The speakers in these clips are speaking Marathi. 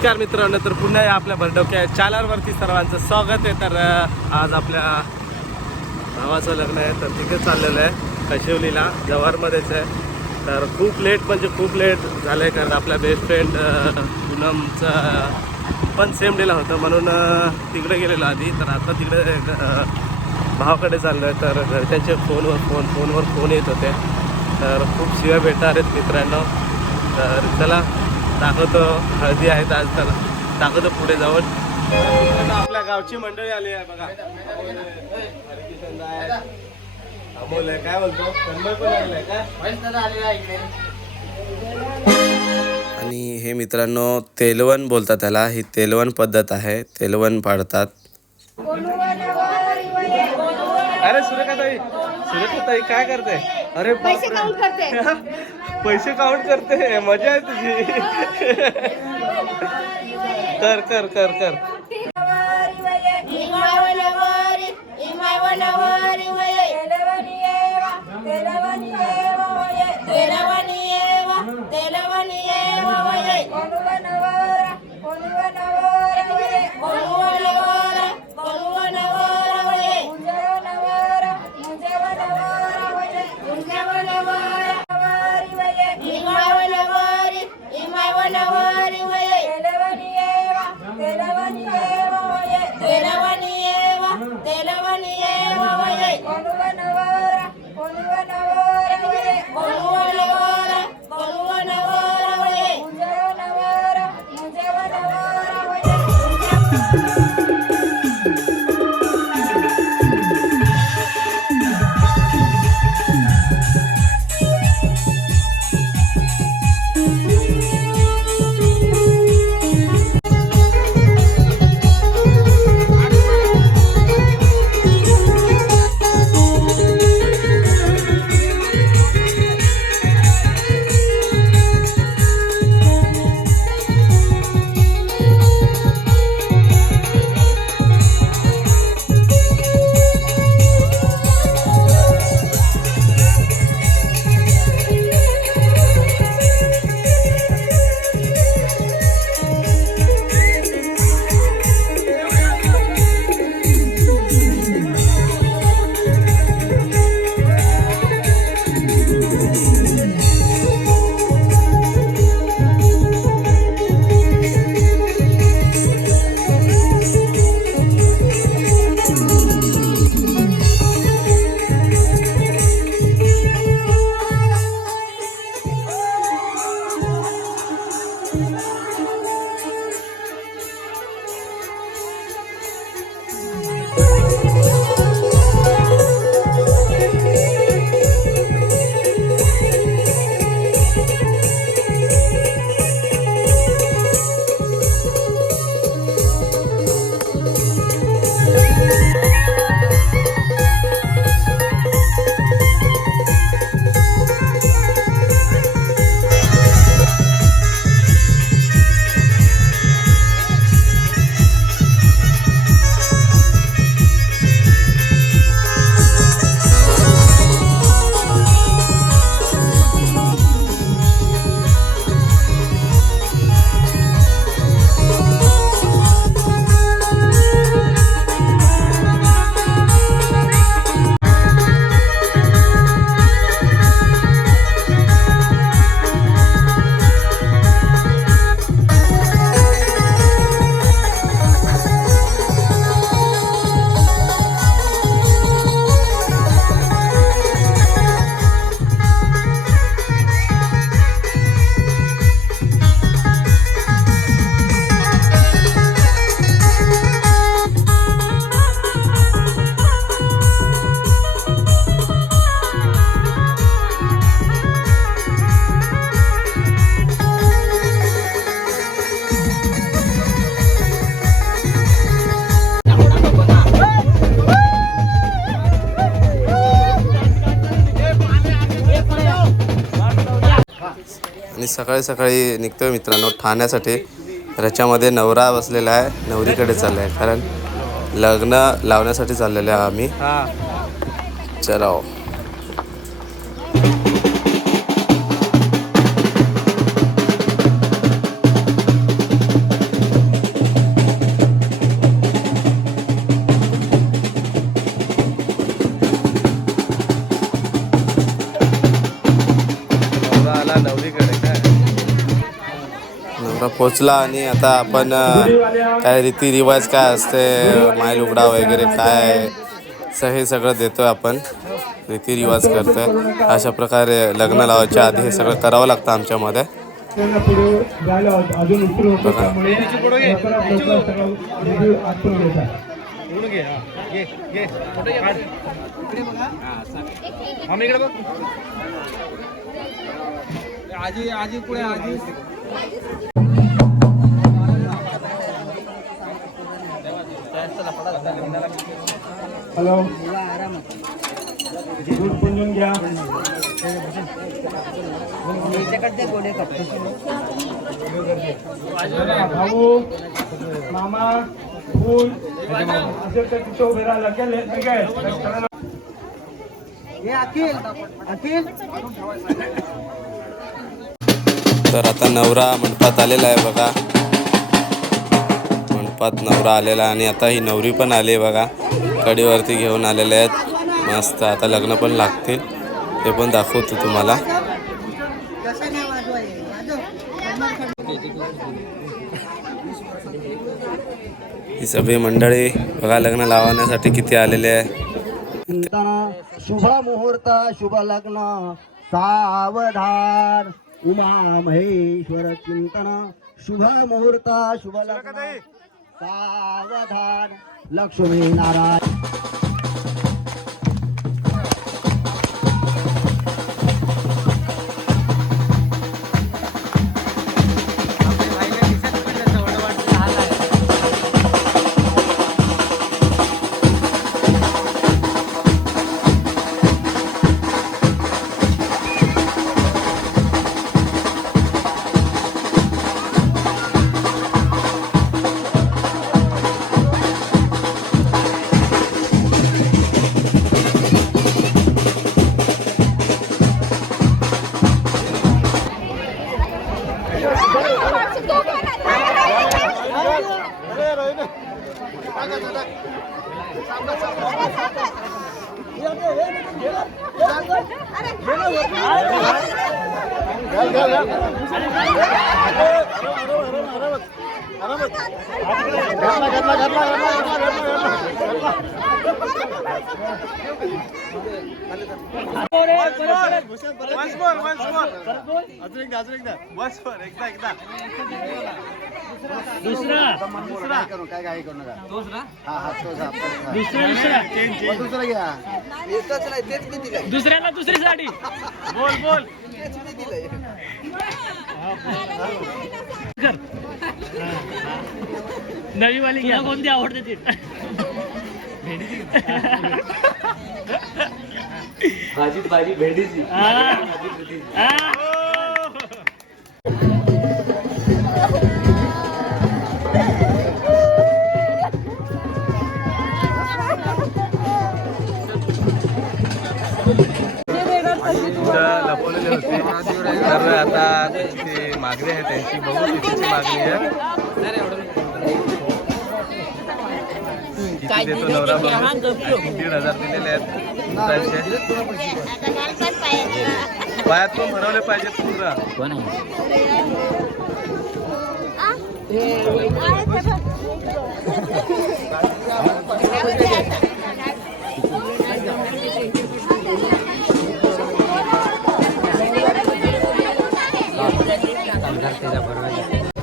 नमस्कार मित्रांनो, तर पुन्हा आपल्या भरडोक्या चॅनलवरती सर्वांचं स्वागत आहे. तर आज आपल्या भावाचं लग्न आहे, तर तिथे चाललेलं आहे कशिवलीला, जव्हारमध्येच आहे. तर खूप लेट म्हणजे खूप लेट झालं आहे, कारण आपल्या बेस्ट फ्रेंड पूनमचं पण सेम डेला होतं, म्हणून तिकडे गेलेलो आधी. तर आता तिकडे भावाकडे चाललो आहे. तर घरच्यांचे फोनवर फोन येत होते, तर खूप शिव्या भेटणार आहेत मित्रांनो. तर चला दाखवतो, हळदी आहेत आज, तर दाखवतो पुढे जाऊन. आपल्या गावची मंडळी आली आहे बघा. अमोल आहे, काय बोलतो, तन्मय पण आलेला आहे का? आणि हे मित्रांनो तेलवण बोलतात त्याला, ही तेलवण पद्धत आहे, तेलवण पाडतात. अरे सुरेखाताई काय करते? अरे पैसे काउंट करते. पैसे काउंट करते, मजा आहे तुझी. कर कर कर कर. आणि सकाळी सकाळी निघतोय मित्रांनो ठाण्यासाठी. त्याच्यामध्ये नवरा बसलेला आहे, नवरीकडे चालला आहे, कारण लग्न लावण्यासाठी चाललेलं आहे आम्ही. चला पोचला आणि आता आपण काय रीतिरिवाज काय असते माय लुगडा वगैरे काय हे सगळं देतोय आपण रीतिरिवाज करतोय अशा प्रकारे लग्न लावायच्या आधी हे सगळं करावं लागतं आमच्यामध्ये हॅलो दूध पुंजून घ्या भाऊ मामा फूल असेल तर तिथं उभे राहा लगेच तर आता नवरा मंडपात आलेला आहे बघा मंडपात नवरा आलेला आणि आता ही नवरी पण आली आहे बघा कडीवरती घेऊन आलेले आहेत मस्त आता लग्न पण लागतील ते पण दाखवतो तुम्हाला ही सगळी मंडळी बघा लग्न लावण्यासाठी किती आलेले आहे शुभ मुहूर्त शुभ लग्न सावधान उमा महेश्वर चिंतन शुभ मुहूर्त शुभ लग्न सावधान लक्ष्मी नारायण दुसऱ्याला दुसरी साडी बोल बोल नवी वाली घ्या कोणती आवडते ती भाजी भेंडीची लपवलेली होती तर आता ती मागणी आहे त्यांची बघू कितीची मागणी आहे किती देतो नवरा बघू 1,500 दिलेले आहेत पायात पण भरवले पाहिजेत पूर्ण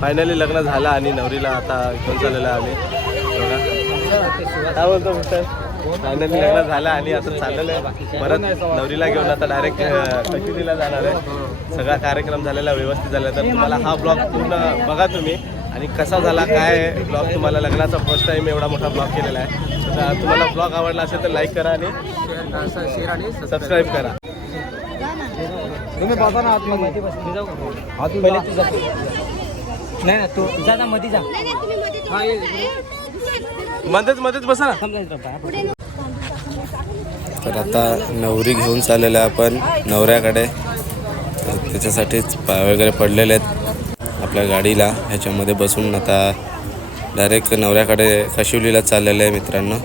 फायनली लग्न झालं आणि नवरीला आता घेऊन चाललेलं आम्ही बघा काय बोलतो फायनली लग्न झालं आणि आता चाललेलं आहे परत नवरीला घेऊन आता डायरेक्ट कचुरीला जाणार आहे सगळा कार्यक्रम झालेला व्यवस्थित झाला तर तुम्हाला हा ब्लॉग पूर्ण बघा तुम्ही आणि कसा झाला काय ब्लॉग तुम्हाला लग्नाचा फर्स्ट टाइम एवढा मोठा ब्लॉग केलेला आहे तर तुम्हाला ब्लॉग आवडला असेल तर लाईक करा आणि शेअर आणि सबस्क्राईब करा तुम्ही बसा ना आतमध्ये नाही ना तू जा मध्ये जा मध्येच बसा ना तर आता नवरी घेऊन चाललेलं आहे आपण नवऱ्याकडे त्याच्यासाठीच पाय वगैरे पडलेले आहेत आपल्या गाडीला ह्याच्यामध्ये बसून आता डायरेक्ट नवऱ्याकडे कशिवलीला चाललेलं आहे मित्रांनो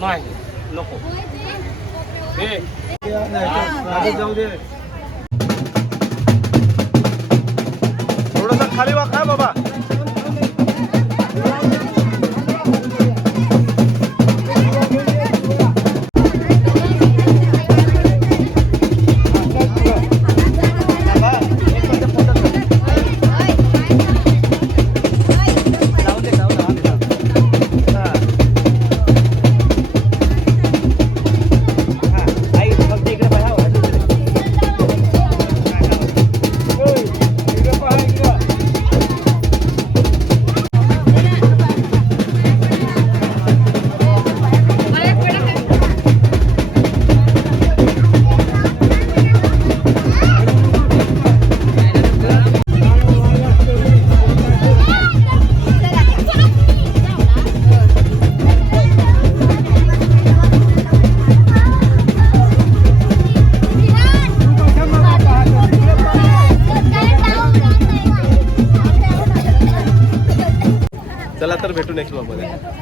नाही नको जाऊ दे थोडस खाली वा काय बाबा चला तर भेटू नेक्स्ट ब्लॉग मध्ये